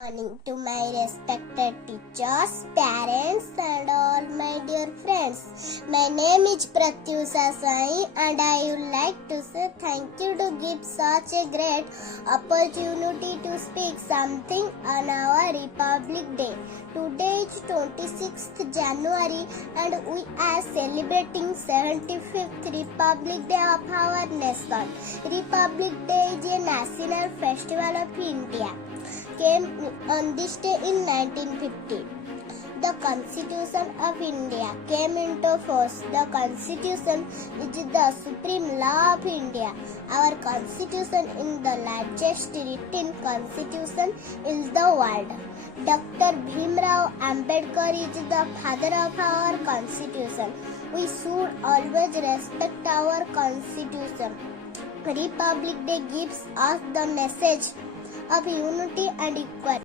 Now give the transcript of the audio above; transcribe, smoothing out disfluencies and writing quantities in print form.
Morning to my respected teachers, parents and all my dear friends. My name is Pratyusha Sai and I would like to say thank you to give such a great opportunity to speak something on our Republic Day. Today is 26th January and we are celebrating 75th Republic Day of our nation. Republic Day is a national festival of India. Came on this day in 1950. The Constitution of India came into force. The Constitution is the supreme law of India. Our Constitution is the largest written Constitution in the world. Dr. Bhimrao Ambedkar is the father of our Constitution. We should always respect our Constitution. Republic Day gives us the message of unity and equality.